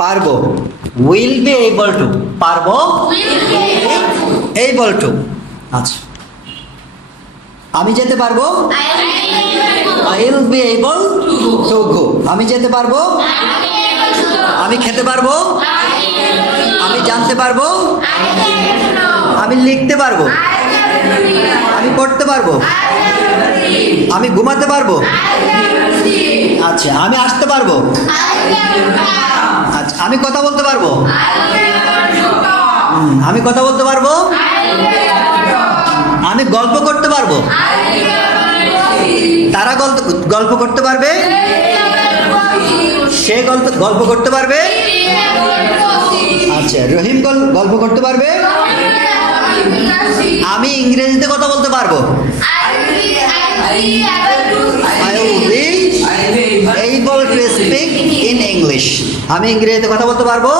পারবো, will be able to, পারবো able to. আচ্ছা, আমি যেতে পারবো, I will be able to go. আমি যেতে পারবো, আমি খেতে পারবো, আমি জানতে পারবো, আমি লিখতে পারবো, আমি পড়তে পারবো, আমি ঘুমাতে পারবো। আচ্ছা, আমি আসতে পারবো। আচ্ছা, আমি কথা বলতে পারবো। আমি কথা বলতে পারবো। আমি গল্প করতে পারবো। তারা গল্প করতে পারবে। সে গল্প করতে পারবে। আচ্ছা, রহিম গল্প করতে পারবে। আমি ইংরেজিতে কথা বলতে পারবো। I will be able to speak in English. আমি ইংরেজিতে কথা বলতে পারবো।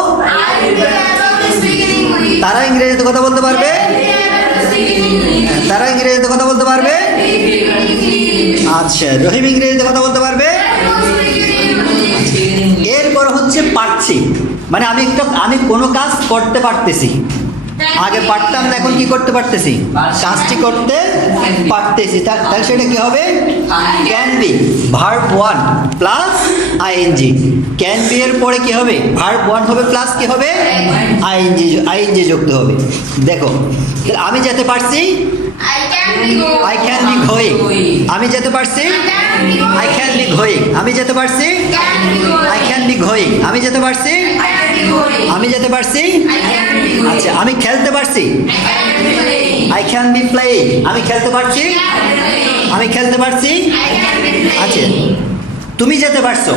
তারা ইংরেজিতে কথা বলতে পারবে। তারা ইংরেজিতে কথা বলতে পারবে। আচ্ছা, রহিম ইংরেজিতে কথা বলতে পারবে। এরপর হচ্ছে পারছি, মানে আমি কোনো কাজ করতে পারতেছি। আগে পারতাম না, এখন কি করতে পারতেছি, কাজটি করতে পারতেছি। তাহলে সেটা কি হবে, can be, verb one plus ING. Can be এর পরে কি হবে, ভার্ব ওয়ান হবে প্লাস কি হবে, আইএনজি যুক্ত হবে। দেখো, আমি যেতে পারছি, আই ক্যান বি গোয়িং। আমি যেতে পারছি, আই ক্যান বি গোয়িং। আমি যেতে পারছি, আই ক্যান বি গোয়িং। আমি যেতে পারছি, আমি যেতে পারছি। আচ্ছা, আমি খেলতে পারছি, আই ক্যান বি প্লেইং। আমি খেলতে পারছি, আমি খেলতে পারছি। আচ্ছা, তুমি যেতে পারছো।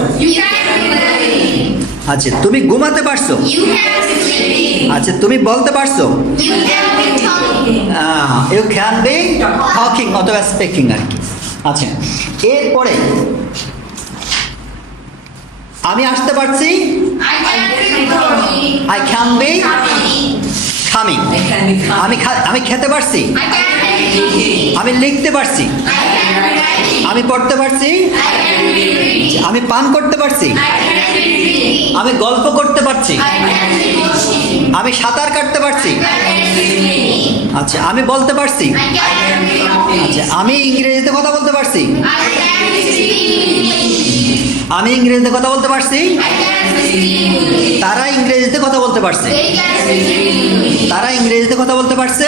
আচ্ছা, তুমি ঘুমাতে পারছো। আচ্ছা, তুমি বলতে পারছো। ইউ ক্যান বি টকিং অথবা স্পিকিং আর কি। আচ্ছা, এরপরে আমি আসতে পারছি, আই ক্যান বি কামিং। আমি খেতে পারছি, আমি লিখতে পারছি, আমি পড়তে পারছি, আমি পান করতে পারছি, আমি গল্প করতে পারছি, আমি সাঁতার কাটতে পারছি। আচ্ছা, আমি বলতে পারছি। আচ্ছা, আমি ইংরেজিতে কথা বলতে পারছি। আমি ইংরেজিতে কথা বলতে পারছি। তারা ইংরেজিতে কথা বলতে পারছে। তারা ইংরেজিতে কথা বলতে পারছে।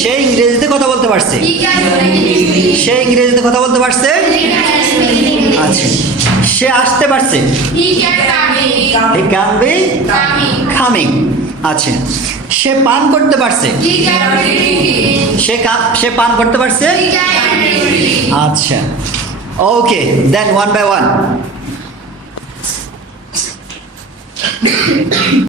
সে ইংরেজিতে কথা বলতে পারছে। সে ইংরেজিতে কথা বলতে পারছে। আচ্ছা, সে আসতে পারছে। He can be coming. আচ্ছা, সে পান করতে পারছে। সে পান করতে পারছে। আচ্ছা, ওকে, দেন ওয়ান বাই ওয়ান।